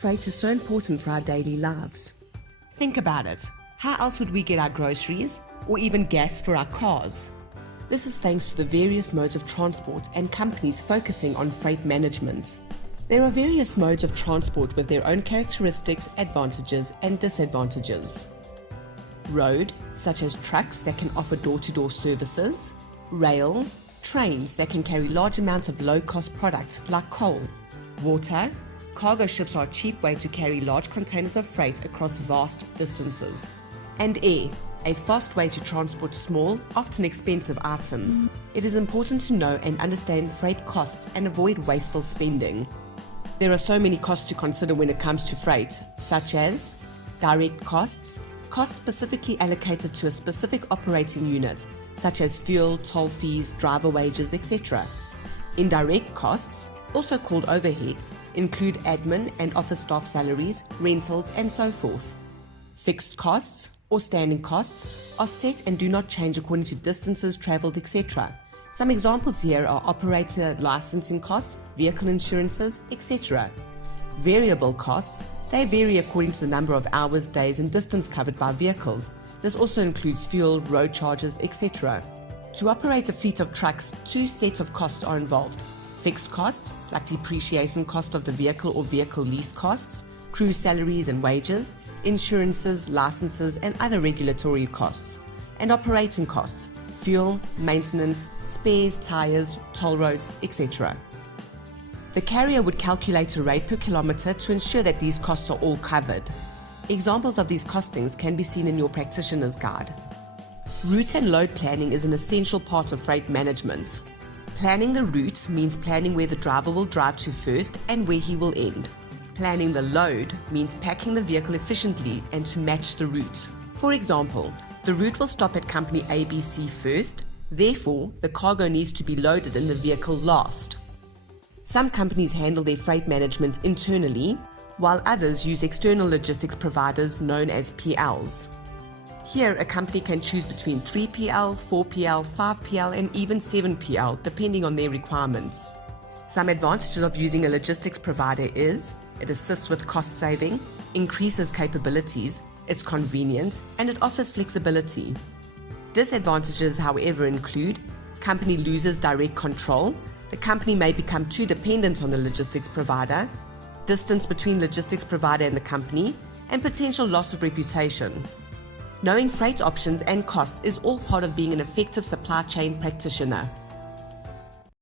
Freight is so important for our daily lives. Think about it. How else would we get our groceries or even gas for our cars? This is thanks to the various modes of transport and companies focusing on freight management. There are various modes of transport with their own characteristics, advantages, and disadvantages. Road, such as trucks that can offer door-to-door services. Rail, trains that can carry large amounts of low-cost products like coal. Water, cargo ships are a cheap way to carry large containers of freight across vast distances. And air, a fast way to transport small, often expensive items. It is important to know and understand freight costs and avoid wasteful spending. There are so many costs to consider when it comes to freight, such as direct costs, costs specifically allocated to a specific operating unit, such as fuel, toll fees, driver wages, etc. Indirect costs, also called overheads, include admin and office staff salaries, rentals, and so forth. Fixed costs, or standing costs, are set and do not change according to distances traveled, etc. Some examples here are operator licensing costs, vehicle insurances, etc. Variable costs, they vary according to the number of hours, days, and distance covered by vehicles. This also includes fuel, road charges, etc. To operate a fleet of trucks, two sets of costs are involved. Fixed costs, like depreciation cost of the vehicle or vehicle lease costs, crew salaries and wages, insurances, licenses, and other regulatory costs. And operating costs, fuel, maintenance, spares, tires, toll roads, etc. The carrier would calculate a rate per kilometer to ensure that these costs are all covered. Examples of these costings can be seen in your practitioner's guide. Route and load planning is an essential part of freight management. Planning the route means planning where the driver will drive to first and where he will end. Planning the load means packing the vehicle efficiently and to match the route. For example, the route will stop at company ABC first, therefore the cargo needs to be loaded in the vehicle last. Some companies handle their freight management internally, while others use external logistics providers known as PLs. Here, a company can choose between 3PL, 4PL, 5PL, and even 7PL, depending on their requirements. Some advantages of using a logistics provider is it assists with cost saving, increases capabilities, it's convenient, and it offers flexibility. Disadvantages, however, include company loses direct control, the company may become too dependent on the logistics provider, distance between logistics provider and the company, and potential loss of reputation. Knowing freight options and costs is all part of being an effective supply chain practitioner.